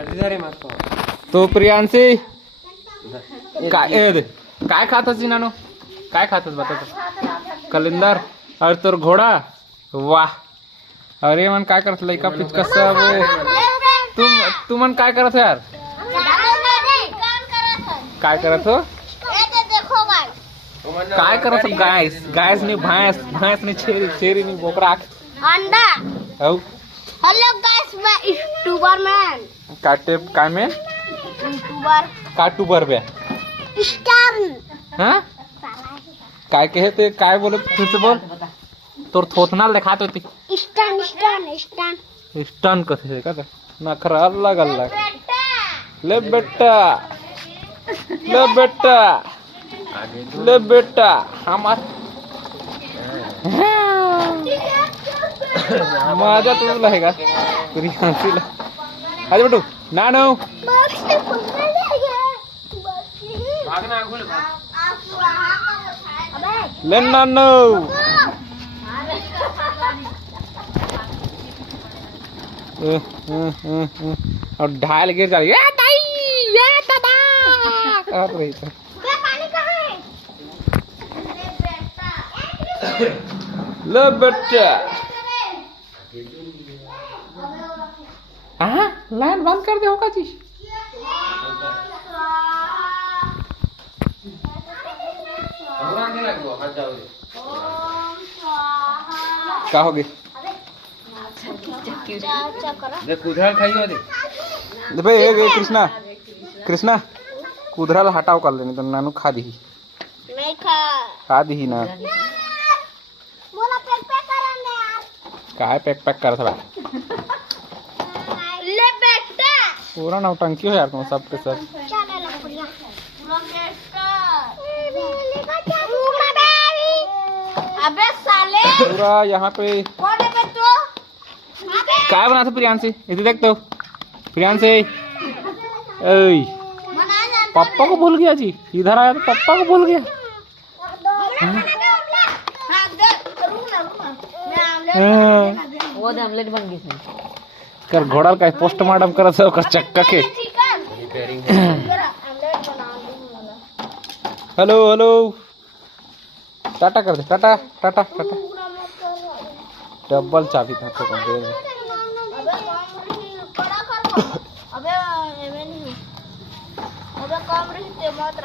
तो प्रियांशी काय खातस नानो, काय खातस बता तो कलिंदर और तोर घोड़ा। वाह, अरे मन काय करत लइका पिचका सब तू मन काय करत है यार, काय करत हो, काय करत हो गाइस, गाइस नहीं भैंस, भैंस नहीं छेरी, छेरी नहीं बोकरा अंडा। औ हेलो गाइस, मैं यूट्यूबर मैन काटे काय में यूट्यूबर काटूबर बे स्टार। हाँ काय कहे ते, काय बोले फिर से बोल, तोर थोथना दिखाते होती स्टन स्टन स्टन स्टन कथे का नखरा अलग अलग। ले बेटा, ले बेटा, ले बेटा हमार मजा तो लगेगा प्रियांशी ला। आज बेटू नानो ले नानो और ढाल गिर जा रही है पानी कहाँ है? ले बेटा। हाँ लाइन बंद कर दे होगा चीज। क्या हो गई कुधरल खाइयो दे भाई, ए कृष्णा, कृष्णा कुधरल हटाओ कर लेनी तो नानू खा दी, नहीं खा दी ना। बोला पैक पैक करने यार। काय पैक पैक कर थोड़ा ले बेटा पूरा नौटंकी हो यार तुम सब के सब। चले लो बढ़िया अबे साले पूरा यहाँ पे कौन है बे तू? काय बना था प्रियांशी, इधर देख तो प्रियांशी, ओए पापा को भूल गया जी, इधर आया तो पापा को भूल गया। वो दे आमलेट बन गई कर घोड़ा का पोस्टमार्टम कर सब कर चक्का के। हेलो हेलो टाटा कर दे, टाटा टाटा टाटा। डबल चाबी था तो कौन दे।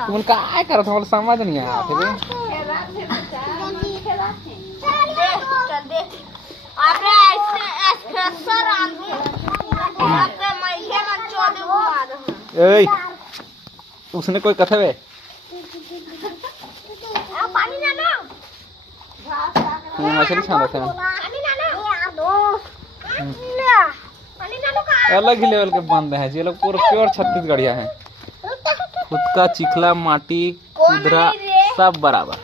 तुम काय करत हो समझ नहीं आया थे। ए उसने कोई कथे वे मछली छाना था अलग ही लेवल के बंद है ये लोग, पूरा प्योर छत्तीसगढ़िया है। खुद का चिखला माटी कुदरा सब बराबर।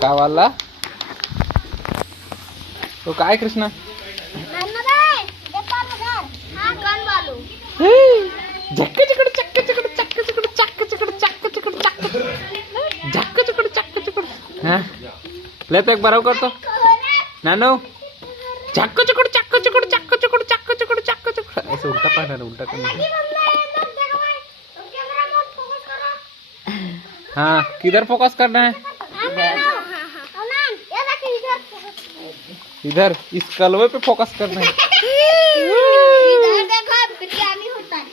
का वाला तो काय कृष्णा झक्के चिकड़ चक्के चिकड़ चक्के चिकड़ चक्के चिकड़ चक्के चिकड़ चक्के झक्के चिकड़ चक्के चिकड़। हाँ ले तो एक बार और कर तो नानो, झक्के चिकड़ चक्के चिकड़ चक्के चिकड़ चक्के चिकड़ चक्के चिकड़। ऐसे उल्टा पहना है, उल्टा करना। हाँ किधर फोकस करना है? इधर इस कलवे पे फोकस करना है। इधर देखो बिरयानी होता है।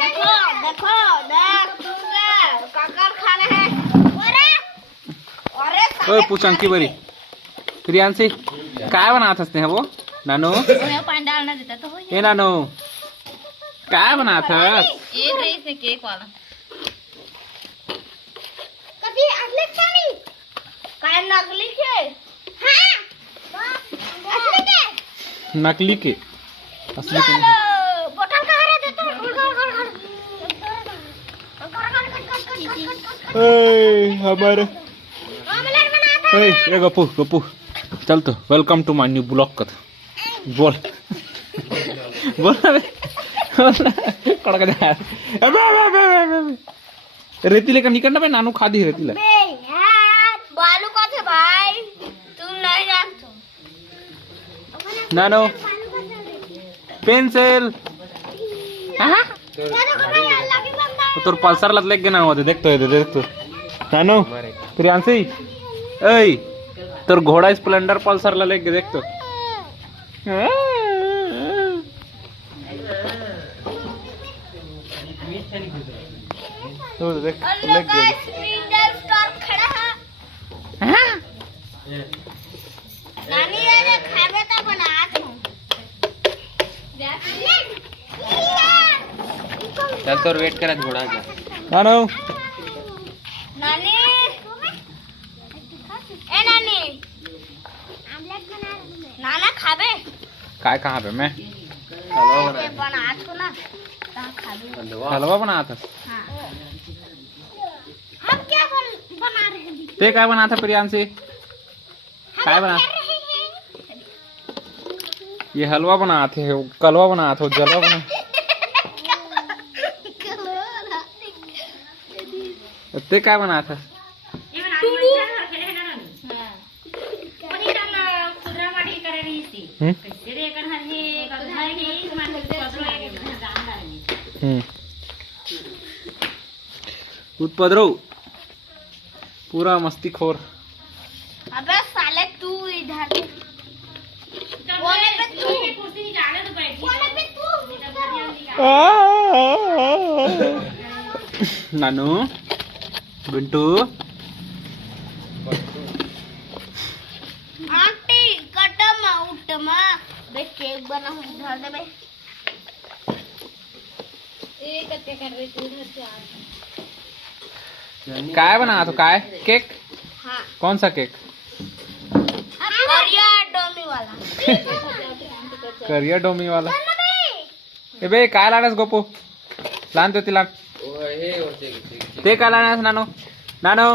देखो देखो देख काकर खाना है। ओए पूछंकी बरी प्रियांशी काय बनात हसते हैं वो नानो? पानी डालना देता तो हो ए नानो काय बनात है? एक रही से केक वाला कभी अगले पानी काय नकली के? हाँ असली के, नकली के असली के नहीं। बोतल कहाँ रह देता? हमारे ए गप्पू गप्पू चल तो welcome to my new blog कथ बोल बोल कड़क जा रेती लेकर निकलना भाई नानू खादी रेती ले बालू का थे भाई तुम नहीं जानते नानू पेंसिल तोर पल्सर लत लेके ना होते देख तो नानू प्रियांशी ऐ तोर घोड़ा स्प्लेंडर पल्सर ला लेके देख तो देख लेके खड़ा है नानी ये खावे तो बनात हूं चल तो वेट करा घोड़ा जा नानू नानी ए नानी नाना खावे काय कहाँ पे मैं ये बनात को ना ता खावे हलवा बना था हां हम क्या बना रहे हैं ते काय बना था प्रियांशी काय बना ये हलवा बना थे कलवा बना था जलवा बना ते काय बना था उत्पद्रव पूरा मस्ती खोर अबे साले तू इधर कोने पे तू कोने पे तू नानू गुंटू आंटी कटमा उठमा बे केक बना उधर दे बे एक कत्ते कर रही तू उधर से आ काय बना तो काय केक हां कौन सा केक करिया डोमी वाला करिया डोमी वाला ए बे काय लानस गोपू लान तो तिला ते काय लानस नानू नानू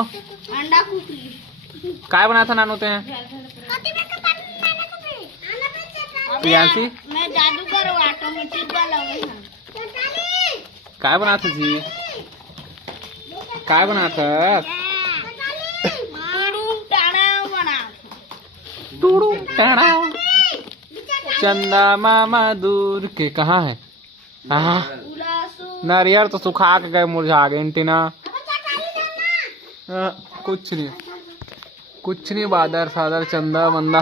अंडा कुकली काय बना था नानू ते प्रियांशी मैं जादूगर हूं ऑटोमेटिक वाला हूं काय बना था जी काय बना था टूडू टाणा चंदा मामा दूर के कहाँ है हाँ नारियल तो सुखा के गए मुरझा गए इंटीना कुछ नहीं बादर सादर चंदा मंदा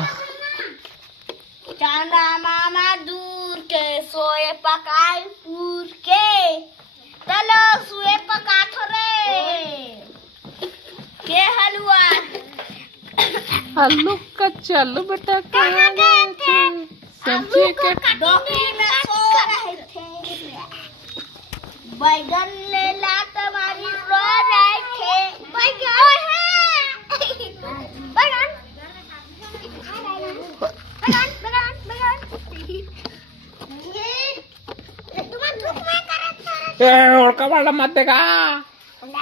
चंदा मामा दूर के सोए पकाए पूर के चलो सोए पका थोरे के हलवा आलू का चलो बेटा कहाँ गए थे सब्जी के डॉक्टरी में सो रहे थे बैगन ले ला तुम्हारी रो रहे थे बैगन बैगन बैगन बैगन बैगन तुम दुख में करत ओळखा वाला मत देगा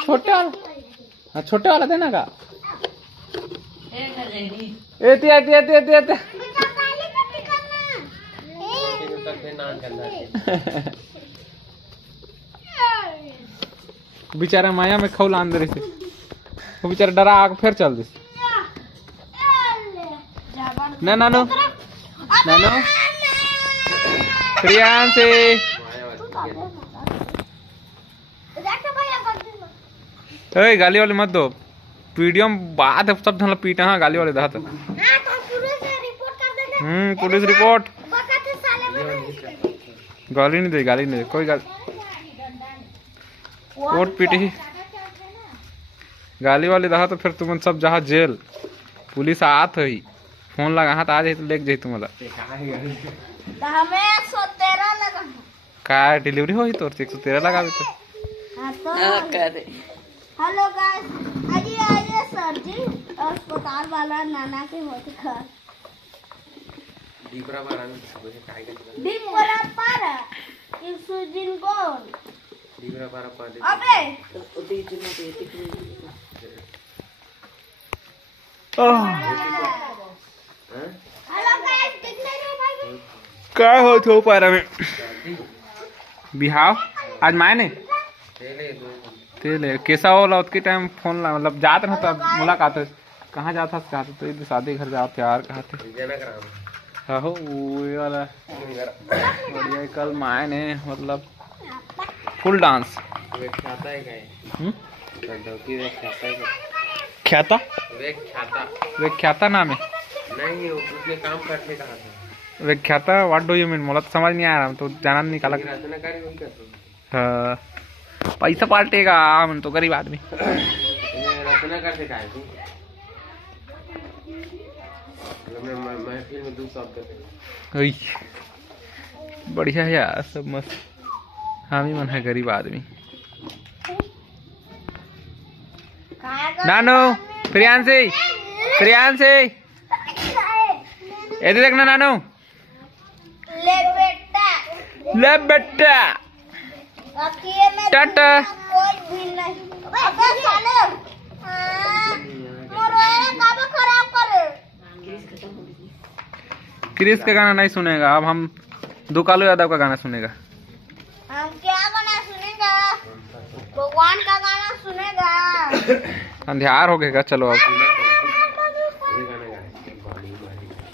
छोटे वाला हाँ छोटे वाला देना का येते बेचारा माया में खौल अंदर से वो बेचारा डरा आग फिर चल दे ना नानू नानू प्रियांशी ए गाली वाले मत दो वीडियो में बात है सब धन पीटा हाँ गाली वाले दात पुलिस रिपोर्ट गाली नहीं दे कोई गाली कोर्ट पीटी गाली वाले दहा तो फिर तुम सब जहाँ जेल पुलिस आत है फोन लगा हाथ आ जाए तो लेके जाए तुम्हारा हमें 113 लगा का डिलीवरी हो तो 113 लगा देते हेलो गाइस आइए सर जी अस्पताल वाला नाना के होते घर दीपरा पारा सुजिन कौन दीपरा पारा पादे अबे हेलो गाइस कितने में भाई क्या हो तो पारा में बिहाव आज मायने तेले दो तेले कैसा होला उसके टाइम फोन ला मतलब जात रहा तब मुलाकात हो कहाँ जाता कहते तो ये शादी घर जाओ प्यार कहते जनक हो ये वाला बढ़िया कल मायने मतलब फुल डांस वेट खाता है काय संतोषी वेट खाता है ख्याता वेट खाता वे ख्याता नाम है नहीं उसने काम करते कहा था वे ख्याता व्हाट डू यू मीन मला तो समझ नहीं आ रहा तो जाना नहीं काला रचनाकारी वही करते हाँ पैसा पार्टेगा मन तो गरीब आदमी रचना करते काय तू मैं महफिल में दो शब्द ओई बढ़िया है यार सब मस्त हम ही मन है गरीब आदमी नानू प्रियांशी प्रियांशी इधर देखना नानू ले बेटा ले बेटा अकेले में टाटा कोई भी नहीं अबे साले मोरे काबे खराब करे क्रिस का गाना नहीं सुनेगा अब हम दो कालू यादव का गाना सुनेगा हम क्या गाना सुनेगा भगवान का गाना सुनेगा अंधियार हो गएगा चलो अब